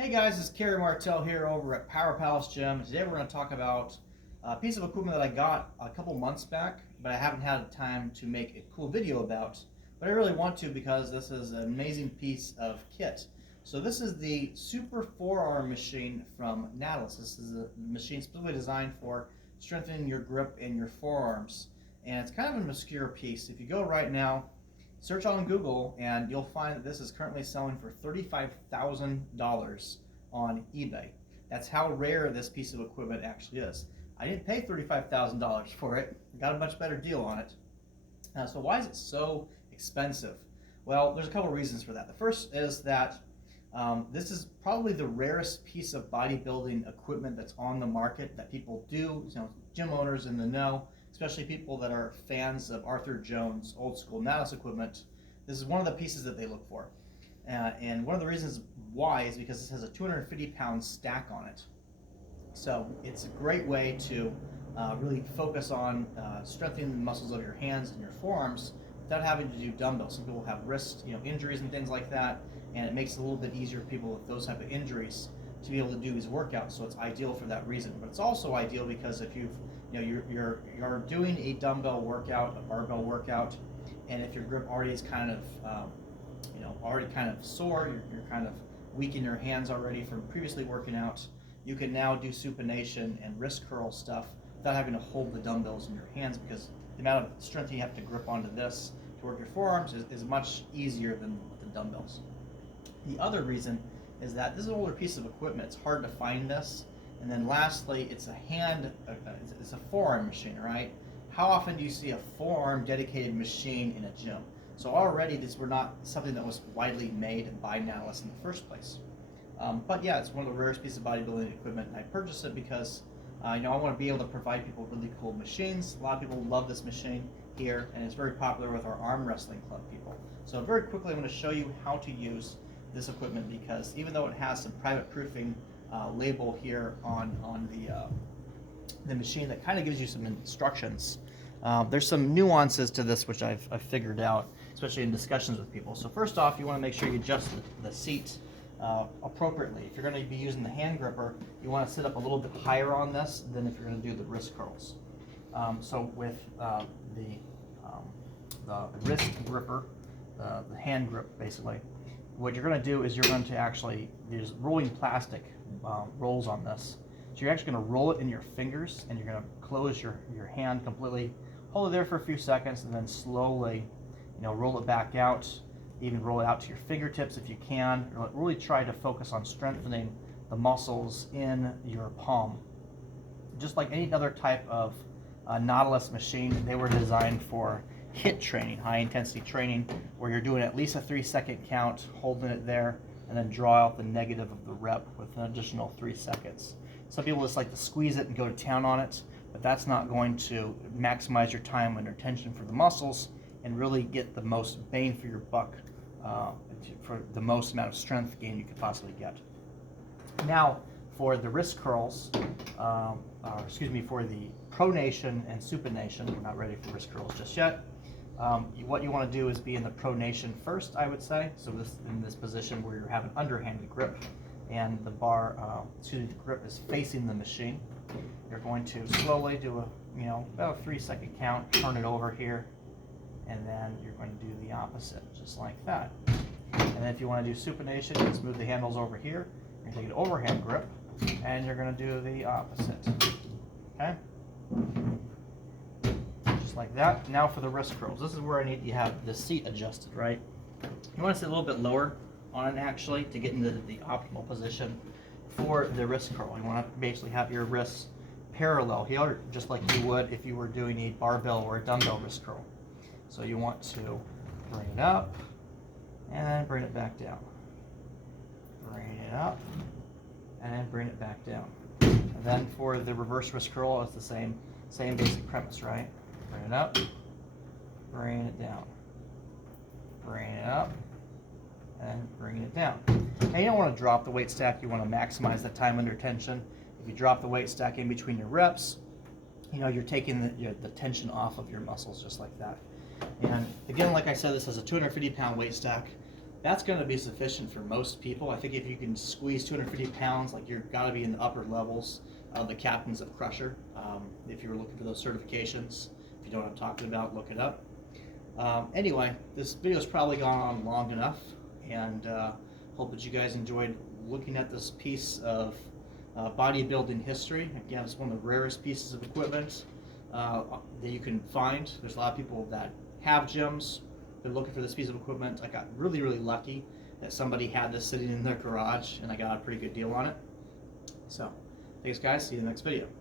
Hey guys, it's Carey Martell here over at Power Palace Gym. Today we're going to talk about a piece of equipment that I got a couple months back, but I haven't had time to make a cool video about. But I really want to because this is an amazing piece of kit. So this is the Super Forearm machine from Nautilus. This is a machine specifically designed for strengthening your grip in your forearms. And it's kind of an obscure piece. If you go right now, search on Google and you'll find that this is currently selling for $35,000 on eBay. That's how rare this piece of equipment actually is. I didn't pay $35,000 for it. I got a much better deal on it. So why is it so expensive? Well, there's a couple reasons for that. The first is that this is probably the rarest piece of bodybuilding equipment that's on the market that people do, gym owners in the know, especially people that are fans of Arthur Jones' old school Nautilus equipment. This is one of the pieces that they look for. And one of the reasons why is because this has a 250-pound stack on it. So it's a great way to really focus on strengthening the muscles of your hands and your forearms without having to do dumbbells. Some people have wrist injuries and things like that, and it makes it a little bit easier for people with those type of injuries to be able to do these workouts. So it's ideal for that reason. But it's also ideal because if you're doing a dumbbell workout, a barbell workout, and if your grip already is kind of already kind of sore, you're kind of weak in your hands already from previously working out, you can now do supination and wrist curl stuff without having to hold the dumbbells in your hands, because the amount of strength you have to grip onto this to work your forearms is much easier than with the dumbbells. The other reason is that this is an older piece of equipment. It's hard to find this. And then lastly, it's a forearm machine, right? How often do you see a forearm dedicated machine in a gym? So already these were not something that was widely made by Nautilus in the first place. But yeah, it's one of the rarest pieces of bodybuilding equipment. And I purchased it because I want to be able to provide people really cool machines. A lot of people love this machine here, and it's very popular with our arm wrestling club people. So very quickly, I'm going to show you how to use this equipment, because even though it has some private proofing label here on the machine that kind of gives you some instructions, there's some nuances to this which I've figured out, especially in discussions with people. So first off, you want to make sure you adjust the seat appropriately. If you're going to be using the hand gripper, you want to sit up a little bit higher on this than if you're going to do the wrist curls. So with the wrist gripper, the hand grip basically, what you're going to do is you're going to actually, there's rolling plastic rolls on this. So you're actually going to roll it in your fingers, and you're going to close your hand completely, hold it there for a few seconds, and then slowly, roll it back out. Even roll it out to your fingertips if you can. Really try to focus on strengthening the muscles in your palm. Just like any other type of Nautilus machine, they were designed for HIIT training, high intensity training, where you're doing at least a 3-second count, holding it there, and then draw out the negative of the rep with an additional 3 seconds. Some people just like to squeeze it and go to town on it, but that's not going to maximize your time under tension for the muscles and really get the most bang for your buck for the most amount of strength gain you could possibly get. Now, for the wrist curls, for the pronation and supination, we're not ready for wrist curls just yet. What you want to do is be in the pronation first, I would say. So in this position where you have an underhanded grip and the the grip is facing the machine. You're going to slowly do about a 3-second count, turn it over here, and then you're going to do the opposite, just like that. And then if you want to do supination, you just move the handles over here, and take an overhand grip, and you're going to do the opposite. Okay? Just like that. Now for the wrist curls. This is where I need you have the seat adjusted, right? You want to sit a little bit lower on it actually to get into the optimal position for the wrist curl. You want to basically have your wrists parallel here, just like you would if you were doing a barbell or a dumbbell wrist curl. So you want to bring it up and then bring it back down. Bring it up and then bring it back down. And then for the reverse wrist curl, it's the same basic premise, right? Bring it up, bring it down, bring it up, and bring it down. Now you don't want to drop the weight stack. You want to maximize that time under tension. If you drop the weight stack in between your reps, you're taking the tension off of your muscles just like that. And again, like I said, this has a 250-pound weight stack. that's going to be sufficient for most people. I think if you can squeeze 250 pounds, like you're got to be in the upper levels of the captains of Crusher. If you're looking for those certifications, if you don't know what I'm talking about, look it up. Anyway, this video's probably gone on long enough, and hope that you guys enjoyed looking at this piece of bodybuilding history. Again, it's one of the rarest pieces of equipment that you can find. There's a lot of people that have gyms. They're looking for this piece of equipment. I got really, really lucky that somebody had this sitting in their garage, and I got a pretty good deal on it. So, thanks guys. See you in the next video.